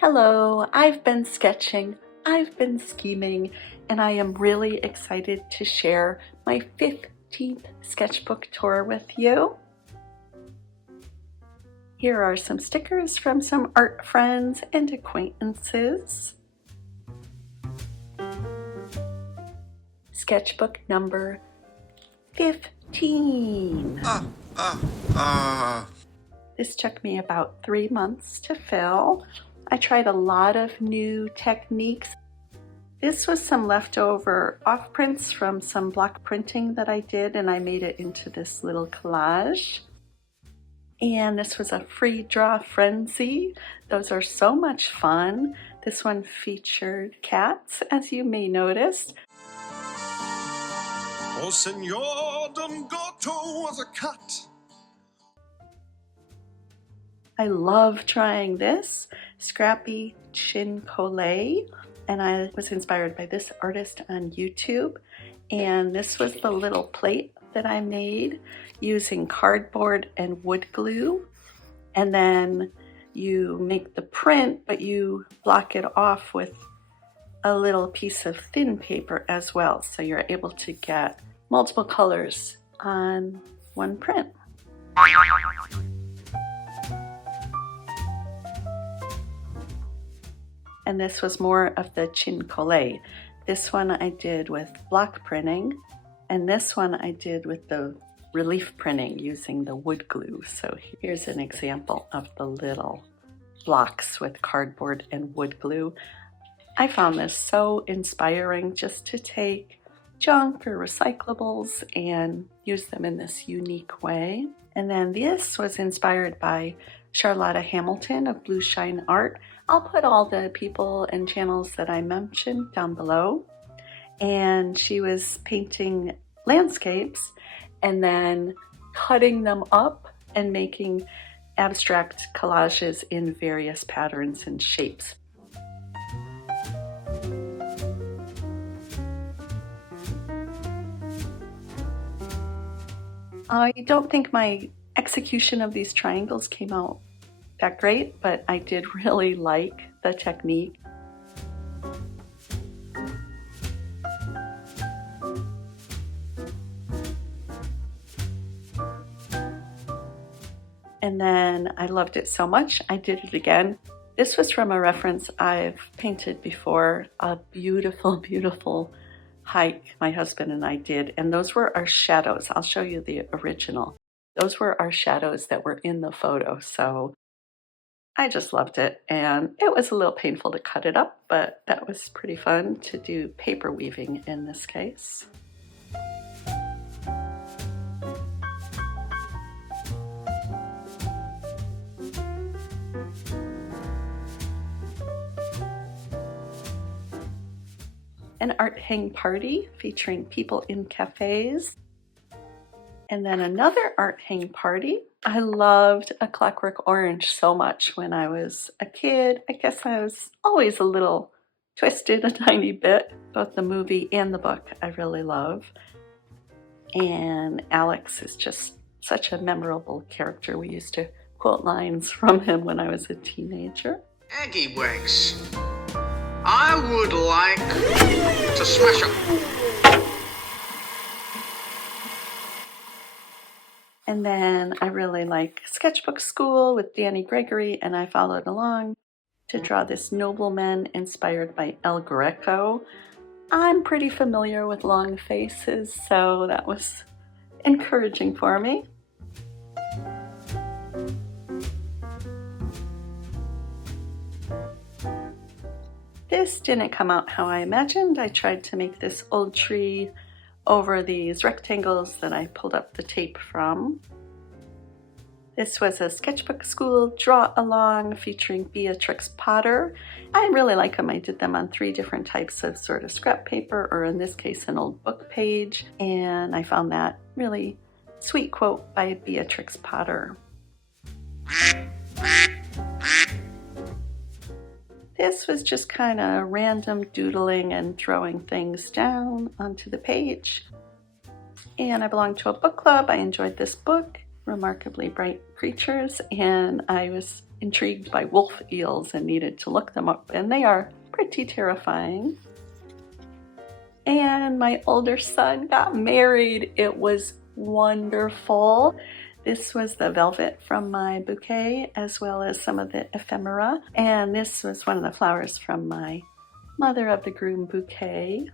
Hello, I've been sketching, I've been scheming, and I am really excited to share my 15th sketchbook tour with you. Here are some stickers from some art friends and acquaintances. Sketchbook number 15. This took me about 3 months to fill. I tried a lot of new techniques. This was some leftover off prints from some block printing that I did, and I made it into this little collage. And this was a free draw frenzy. Those are so much fun. This one featured cats, as you may notice. Oh, Senor Don Gato was a cat. I love trying this scrappy chin collé, and I was inspired by this artist on YouTube. And this was the little plate that I made using cardboard and wood glue. And then you make the print, but you block it off with a little piece of thin paper as well. So you're able to get multiple colors on one print. And this was more of the chin collé. This one I did with block printing, and this one I did with the relief printing using the wood glue. So here's an example of the little blocks with cardboard and wood glue. I found this so inspiring, just to take junk or recyclables and use them in this unique way. And then this was inspired by Charlotta Hamilton of Blue Shine Art. I'll put all the people and channels that I mentioned down below. And she was painting landscapes and then cutting them up and making abstract collages in various patterns and shapes. I don't think my execution of these triangles came out that great, but I did really like the technique. And then I loved it so much, I did it again. This was from a reference I've painted before, a beautiful, beautiful hike my husband and I did, and those were our shadows. I'll show you the original. Those were our shadows that were in the photo, so I just loved it, and it was a little painful to cut it up, but that was pretty fun to do paper weaving in this case. An art hang party featuring people in cafes. And then another art hang party. I loved A Clockwork Orange so much when I was a kid. I guess I was always a little twisted a tiny bit. Both the movie and the book I really love. And Alex is just such a memorable character. We used to quote lines from him when I was a teenager. Aggie Wax, I would like to smash up. And then I really like Sketchbook School with Danny Gregory, and I followed along to draw this nobleman inspired by El Greco. I'm pretty familiar with long faces, so that was encouraging for me. This didn't come out how I imagined. I tried to make this old tree over these rectangles that I pulled up the tape from. This was a Sketchbook School draw along featuring Beatrix Potter. I really like them. I did them on 3 different types of sort of scrap paper, or in this case an old book page, and I found that really sweet quote by Beatrix Potter. This was just kind of random doodling and throwing things down onto the page. And I belong to a book club. I enjoyed this book, Remarkably Bright Creatures, and I was intrigued by wolf eels and needed to look them up, and they are pretty terrifying. And my older son got married. It was wonderful. This was the velvet from my bouquet, as well as some of the ephemera. And this was one of the flowers from my mother of the groom bouquet.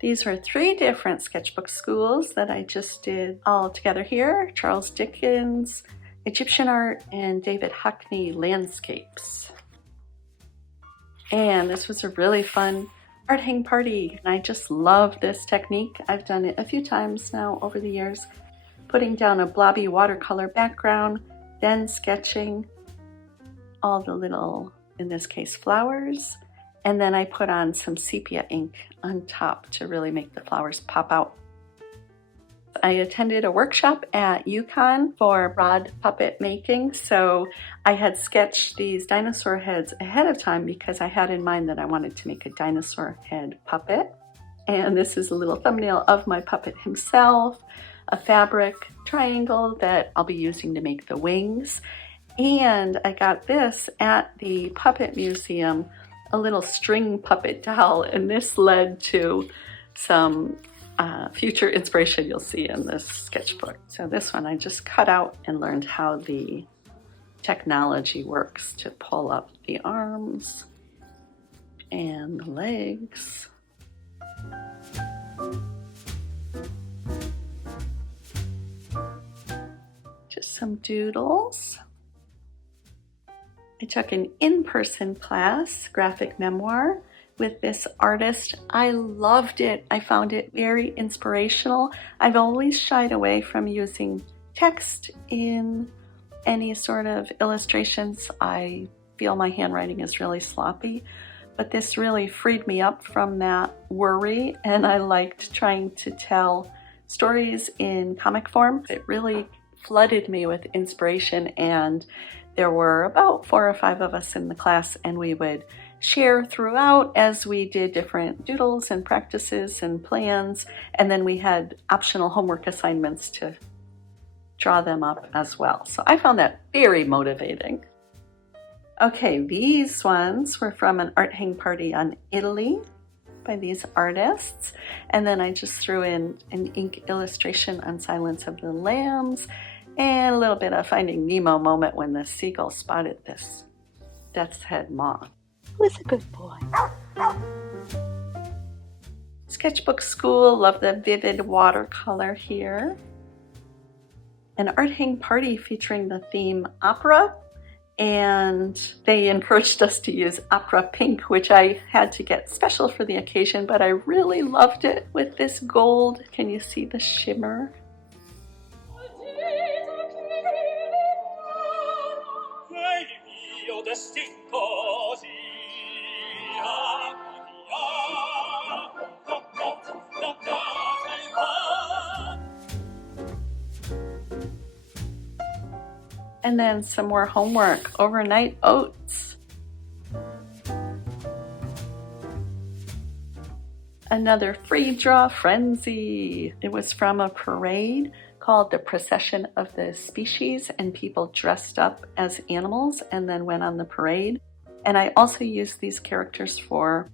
These were 3 different sketchbook schools that I just did all together here: Charles Dickens, Egyptian art, and David Hockney landscapes. And this was a really fun art hang party. I just love this technique. I've done it a few times now over the years, putting down a blobby watercolor background, then sketching all the little, in this case, flowers, and then I put on some sepia ink on top to really make the flowers pop out. I attended a workshop at UConn for rod puppet making, so I had sketched these dinosaur heads ahead of time because I had in mind that I wanted to make a dinosaur head puppet. And this is a little thumbnail of my puppet himself, a fabric triangle that I'll be using to make the wings. And I got this at the Puppet Museum, a little string puppet doll, and this led to some future inspiration you'll see in this sketchbook. So this one I just cut out and learned how the technology works to pull up the arms and the legs. Just some doodles. I took an in-person class, graphic memoir, with this artist. I loved it. I found it very inspirational. I've always shied away from using text in any sort of illustrations. I feel my handwriting is really sloppy, but this really freed me up from that worry, and I liked trying to tell stories in comic form. It really flooded me with inspiration, and there were about 4 or 5 of us in the class, and we would share throughout as we did different doodles and practices and plans, and then we had optional homework assignments to draw them up as well. So I found that very motivating. Okay, these ones were from an art hang party on Italy by these artists, and then I just threw in an ink illustration on Silence of the Lambs and a little bit of Finding Nemo moment when the seagull spotted this death's head moth. Who's a good boy? Sketchbook school, love the vivid watercolor here. An art hang party featuring the theme opera, and they encouraged us to use opera pink, which I had to get special for the occasion, but I really loved it with this gold. Can you see the shimmer? And then some more homework, overnight oats. Another free draw frenzy. It was from a parade called the Procession of the Species, and people dressed up as animals and then went on the parade. And I also used these characters for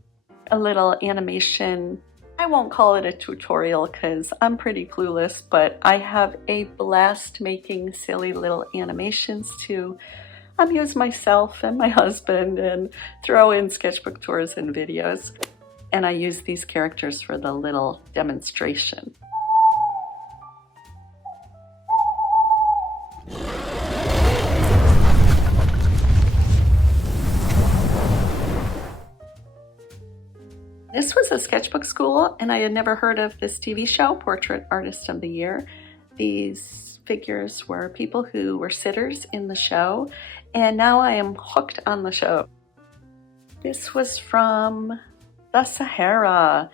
a little animation. I won't call it a tutorial because I'm pretty clueless, but I have a blast making silly little animations to amuse myself and my husband and throw in sketchbook tours and videos. And I use these characters for the little demonstration. This was a sketchbook school, and I had never heard of this TV show, Portrait Artist of the Year. These figures were people who were sitters in the show, and now I am hooked on the show. This was from the Sahara.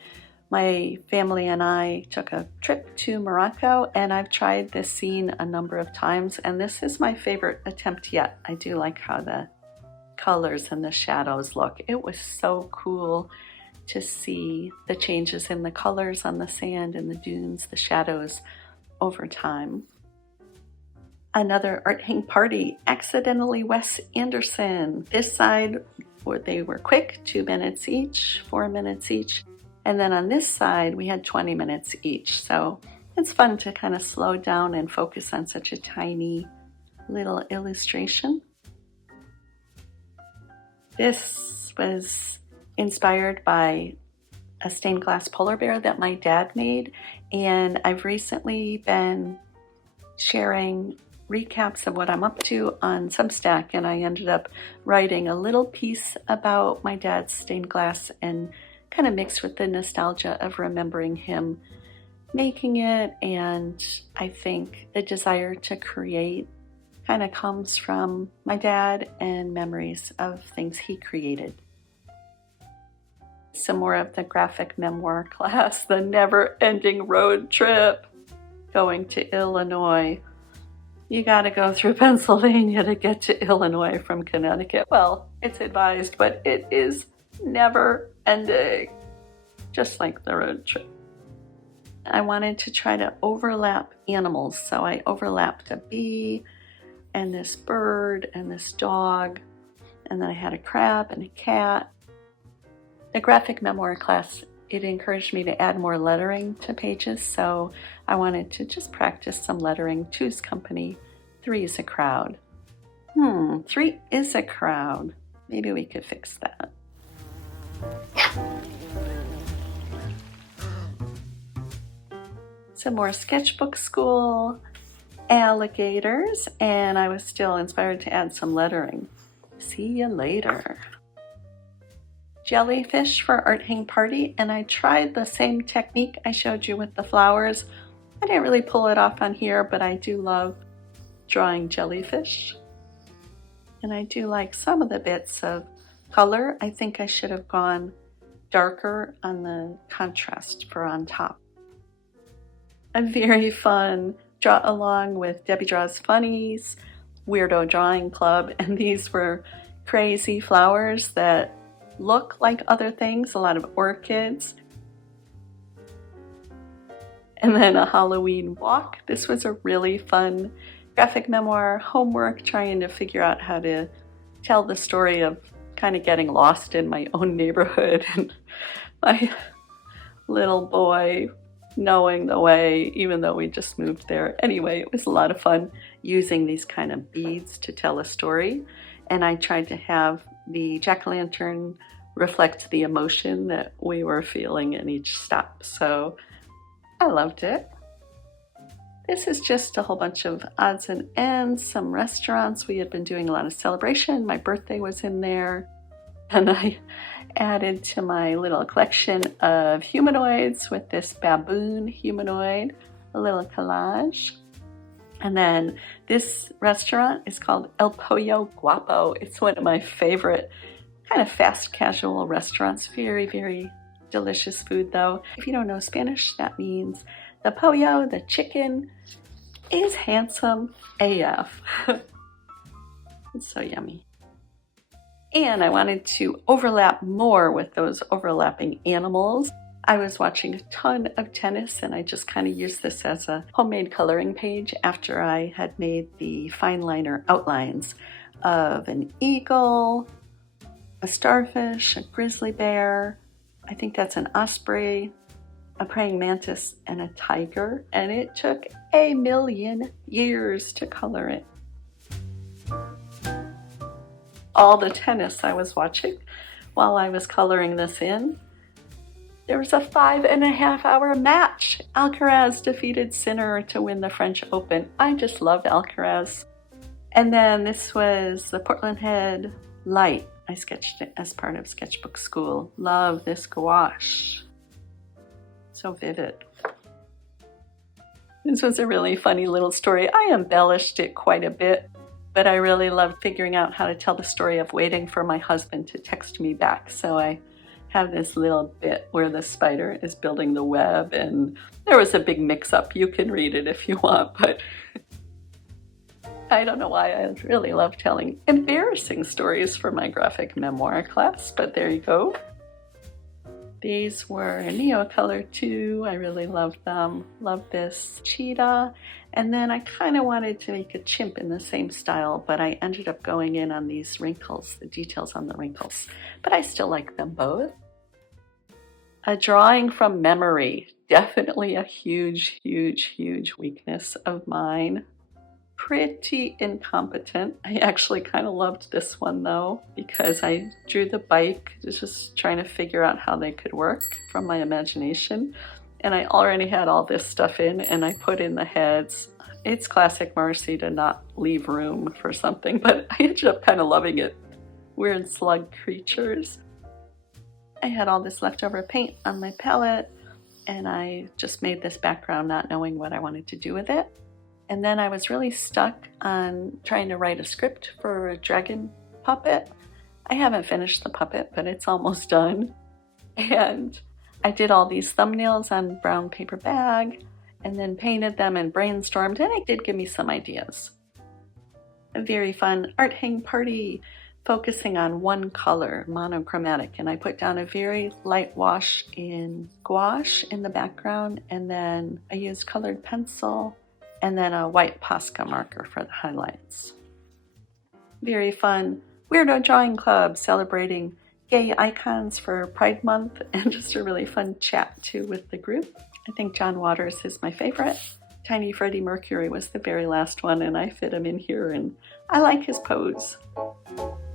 My family and I took a trip to Morocco, and I've tried this scene a number of times, and this is my favorite attempt yet. I do like how the colors and the shadows look. It was so cool to see the changes in the colors on the sand and the dunes, the shadows over time. Another art hang party, accidentally Wes Anderson. This side, they were quick, 2 minutes each, 4 minutes each. And then on this side, we had 20 minutes each. So it's fun to kind of slow down and focus on such a tiny little illustration. This was inspired by a stained glass polar bear that my dad made. And I've recently been sharing recaps of what I'm up to on Substack, and I ended up writing a little piece about my dad's stained glass and kind of mixed with the nostalgia of remembering him making it. And I think the desire to create kind of comes from my dad and memories of things he created. Some more of the graphic memoir class, the never-ending road trip going to Illinois. You got to go through Pennsylvania to get to Illinois from Connecticut. Well, it's advised, but it is never ending, just like the road trip. I wanted to try to overlap animals, so I overlapped a bee and this bird and this dog, and then I had a crab and a cat. The graphic memoir class, it encouraged me to add more lettering to pages, so I wanted to just practice some lettering. 2's company, 3 is a crowd. 3 is a crowd. Maybe we could fix that. Some more sketchbook school, alligators, and I was still inspired to add some lettering. See you later. Jellyfish for art hang party, and I tried the same technique I showed you with the flowers. I didn't really pull it off on here, but I do love drawing jellyfish. And I do like some of the bits of color. I think I should have gone darker on the contrast for on top. A very fun draw along with Debbie Draws Funnies, Weirdo Drawing Club, and these were crazy flowers that look like other things, a lot of orchids. And then a Halloween walk. This was a really fun graphic memoir homework, trying to figure out how to tell the story of kind of getting lost in my own neighborhood and my little boy knowing the way, even though we just moved there. Anyway, it was a lot of fun using these kind of beads to tell a story. And I tried to have the jack-o'-lantern reflect the emotion that we were feeling in each stop. So I loved it. This is just a whole bunch of odds and ends, some restaurants. We had been doing a lot of celebration. My birthday was in there. And I added to my little collection of humanoids with this baboon humanoid, a little collage. And then this restaurant is called El Pollo Guapo. It's one of my favorite kind of fast casual restaurants. Very, very delicious food though. If you don't know Spanish, that means the pollo, the chicken, is handsome AF. It's so yummy. And I wanted to overlap more with those overlapping animals. I was watching a ton of tennis, and I just kind of used this as a homemade coloring page after I had made the fine liner outlines of an eagle, a starfish, a grizzly bear, I think that's an osprey, a praying mantis, and a tiger. And it took 1,000,000 years to color it. All the tennis I was watching while I was coloring this in, there was a 5.5-hour match. Alcaraz defeated Sinner to win the French Open. I just loved Alcaraz. And then this was the Portland Head light. I sketched it as part of Sketchbook School. Love this gouache. So vivid. This was a really funny little story. I embellished it quite a bit, but I really loved figuring out how to tell the story of waiting for my husband to text me back. So I have this little bit where the spider is building the web, and there was a big mix-up. You can read it if you want, but I don't know why. I really love telling embarrassing stories for my graphic memoir class, but there you go. These were Neocolor too. I really loved them. Love this cheetah. And then I kind of wanted to make a chimp in the same style, but I ended up going in on these wrinkles, the details on the wrinkles. But I still like them both. A drawing from memory. Definitely a huge, huge, huge weakness of mine. Pretty incompetent. I actually kind of loved this one though, because I drew the bike, just trying to figure out how they could work from my imagination. And I already had all this stuff in, and I put in the heads. It's classic Marcy to not leave room for something, but I ended up kind of loving it. Weird slug creatures. I had all this leftover paint on my palette, and I just made this background not knowing what I wanted to do with it. And then I was really stuck on trying to write a script for a dragon puppet. I haven't finished the puppet, but it's almost done. And I did all these thumbnails on brown paper bag and then painted them and brainstormed, and it did give me some ideas. A very fun art hang party focusing on one color, monochromatic, and I put down a very light wash in gouache in the background, and then I used colored pencil and then a white Posca marker for the highlights. Very fun weirdo drawing club celebrating gay icons for Pride Month, and just a really fun chat too with the group. I think John Waters is my favorite. Tiny Freddie Mercury was the very last one, and I fit him in here, and I like his pose.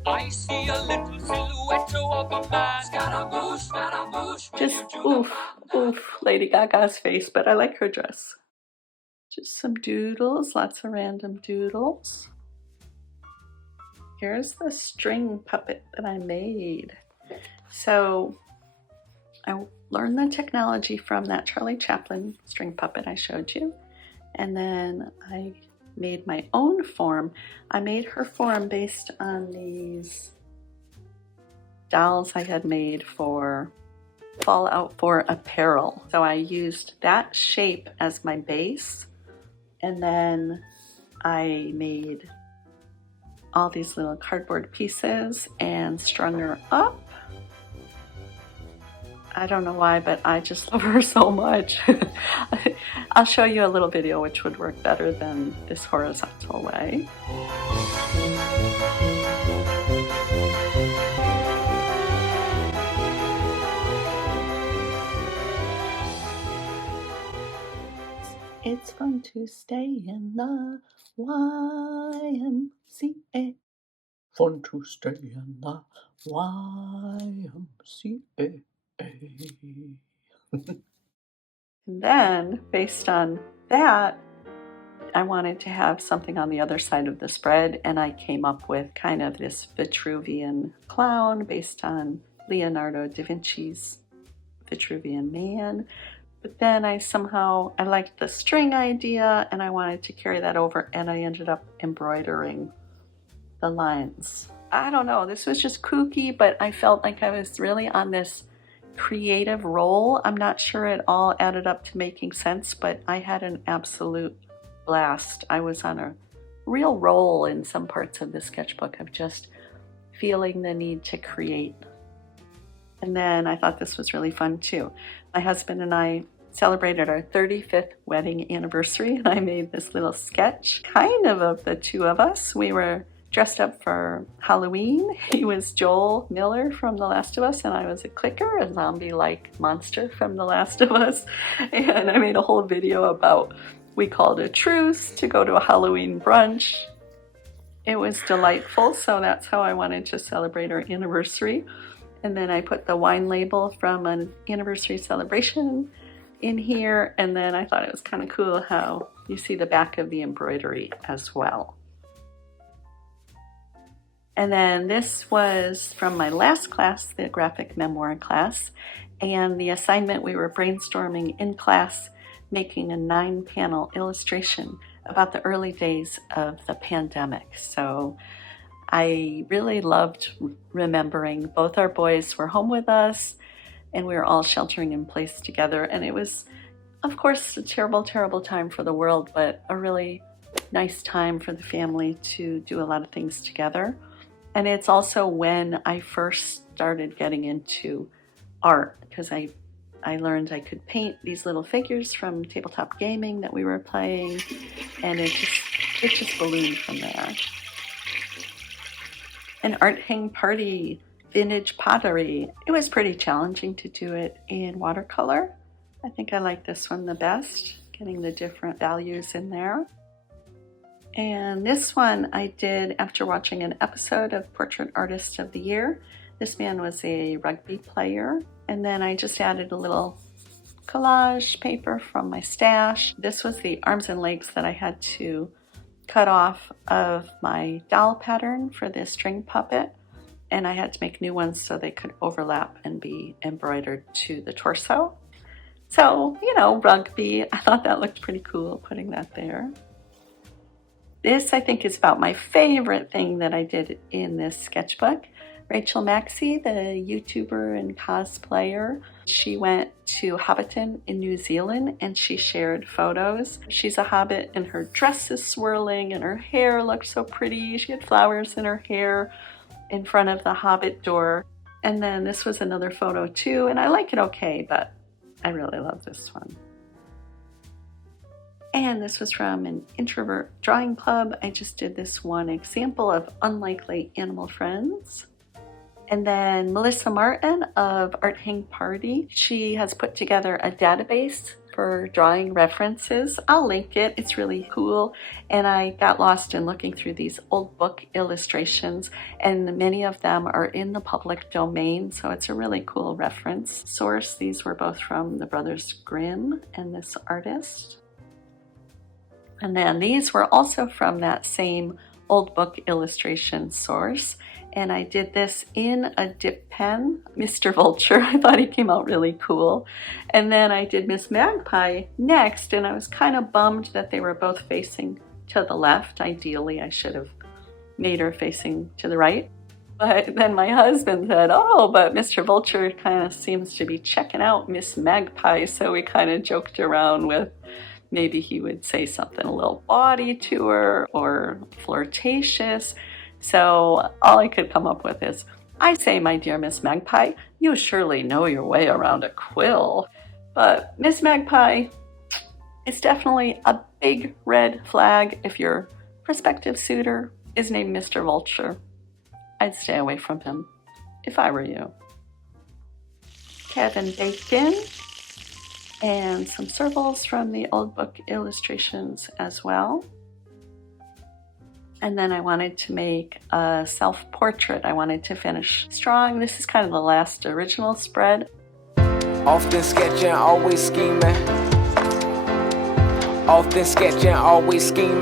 I see a little silhouette of a man. Scaramouche, Scaramouche. Just oof, Lady Gaga's face, but I like her dress. Just some doodles, lots of random doodles. Here's the string puppet that I made. So I learned the technology from that Charlie Chaplin string puppet I showed you. And then I made my own form. I made her form based on these dolls I had made for Fallout 4 apparel. So I used that shape as my base, and then I made all these little cardboard pieces and strung her up. I don't know why, but I just love her so much. I'll show you a little video which would work better than this horizontal way. It's fun to stay in the YMCA. Fun to stay in the YMCA. And then, based on that, I wanted to have something on the other side of the spread, and I came up with kind of this Vitruvian clown based on Leonardo da Vinci's Vitruvian Man. But then I liked the string idea, and I wanted to carry that over, and I ended up embroidering the lines. I don't know, this was just kooky, but I felt like I was really on this creative roll. I'm not sure it all added up to making sense, but I had an absolute blast. I was on a real roll in some parts of the sketchbook of just feeling the need to create. And then I thought this was really fun too. My husband and I celebrated our 35th wedding anniversary, and I made this little sketch kind of the two of us. We were dressed up for Halloween. He was Joel Miller from The Last of Us, and I was a clicker, a zombie-like monster from The Last of Us. And I made a whole video about, we called a truce to go to a Halloween brunch. It was delightful, so that's how I wanted to celebrate our anniversary. And then I put the wine label from an anniversary celebration in here, and then I thought it was kind of cool how you see the back of the embroidery as well. And then this was from my last class, the graphic memoir class, and the assignment, we were brainstorming in class, making a 9-panel illustration about the early days of the pandemic. So I really loved remembering both our boys were home with us, and we were all sheltering in place together. And it was, of course, a terrible, terrible time for the world, but a really nice time for the family to do a lot of things together. And it's also when I first started getting into art because I learned I could paint these little figures from tabletop gaming that we were playing, and it just ballooned from there. An art hang party, vintage pottery. It was pretty challenging to do it in watercolor. I think I like this one the best, getting the different values in there. And this one I did after watching an episode of Portrait Artist of the Year. This man was a rugby player. And then I just added a little collage paper from my stash. This was the arms and legs that I had to cut off of my doll pattern for this string puppet. And I had to make new ones so they could overlap and be embroidered to the torso. So, rugby, I thought that looked pretty cool putting that there. This, I think, is about my favorite thing that I did in this sketchbook. Rachel Maxey, the YouTuber and cosplayer, she went to Hobbiton in New Zealand and she shared photos. She's a hobbit and her dress is swirling and her hair looked so pretty. She had flowers in her hair in front of the hobbit door. And then this was another photo too, and I like it okay, but I really love this one. And this was from an introvert drawing club. I just did this one example of unlikely animal friends. And then Melissa Martin of Art Hang Party, she has put together a database for drawing references. I'll link it, it's really cool. And I got lost in looking through these old book illustrations, and many of them are in the public domain, so it's a really cool reference source. These were both from the Brothers Grimm and this artist. And then these were also from that same old book illustration source. And I did this in a dip pen, Mr. Vulture. I thought he came out really cool. And then I did Miss Magpie next, and I was kind of bummed that they were both facing to the left. Ideally, I should have made her facing to the right. But then my husband said, oh, but Mr. Vulture kind of seems to be checking out Miss Magpie. So we kind of joked around with maybe he would say something a little bawdy to her or flirtatious. So all I could come up with is, I say, my dear Miss Magpie, you surely know your way around a quill. But Miss Magpie, it's definitely a big red flag if your prospective suitor is named Mr. Vulture. I'd stay away from him if I were you. Kevin Bacon and some circles from the old book illustrations as well. And then I wanted to make a self-portrait. I wanted to finish strong. This is kind of the last original spread. Often sketching, always scheming. Often sketching, always scheming.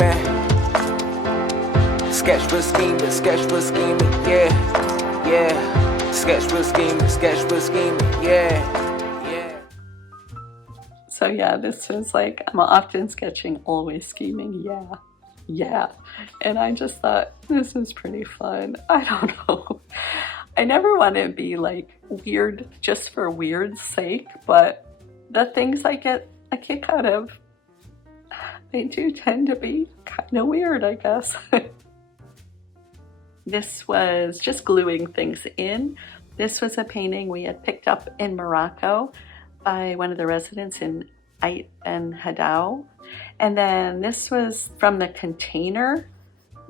Sketch with scheming, yeah, yeah. Sketch with scheming, yeah. So yeah, this is like, I'm often sketching, always scheming, yeah. And I just thought, this is pretty fun. I don't know. I never want to be like weird just for weird's sake, but the things I get a kick out of, they do tend to be kind of weird, I guess. This was just gluing things in. This was a painting we had picked up in Morocco by one of the residents in Ait Ben Haddou. And then this was from the container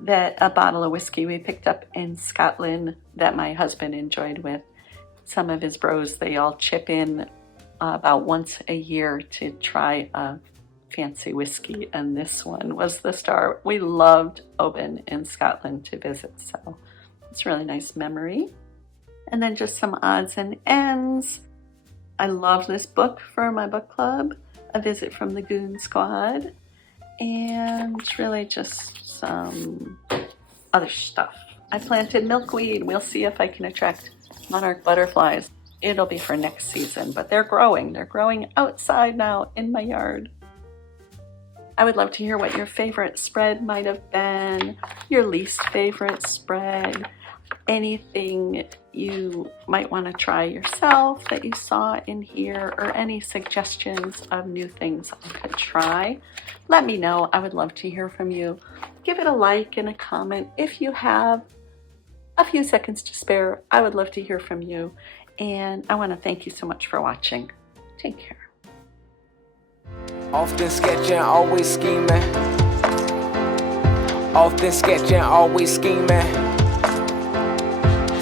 that a bottle of whiskey we picked up in Scotland that my husband enjoyed with some of his bros. They all chip in about once a year to try a fancy whiskey, and this one was the star. We loved Oban in Scotland to visit, so it's a really nice memory. And then just some odds and ends. I love this book for my book club, A Visit from the Goon Squad, and really just some other stuff. I planted milkweed. We'll see if I can attract monarch butterflies. It'll be for next season, but they're growing. They're growing outside now in my yard. I would love to hear what your favorite spread might have been, your least favorite spread, anything you might want to try yourself that you saw in here, or any suggestions of new things I could try. Let me know. I would love to hear from you. Give it a like and a comment if you have a few seconds to spare. I would love to hear from you. And I want to thank you so much for watching. Take care. Often sketching, always scheming. Often sketching, always scheming.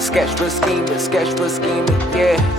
Sketchbook scheming, yeah.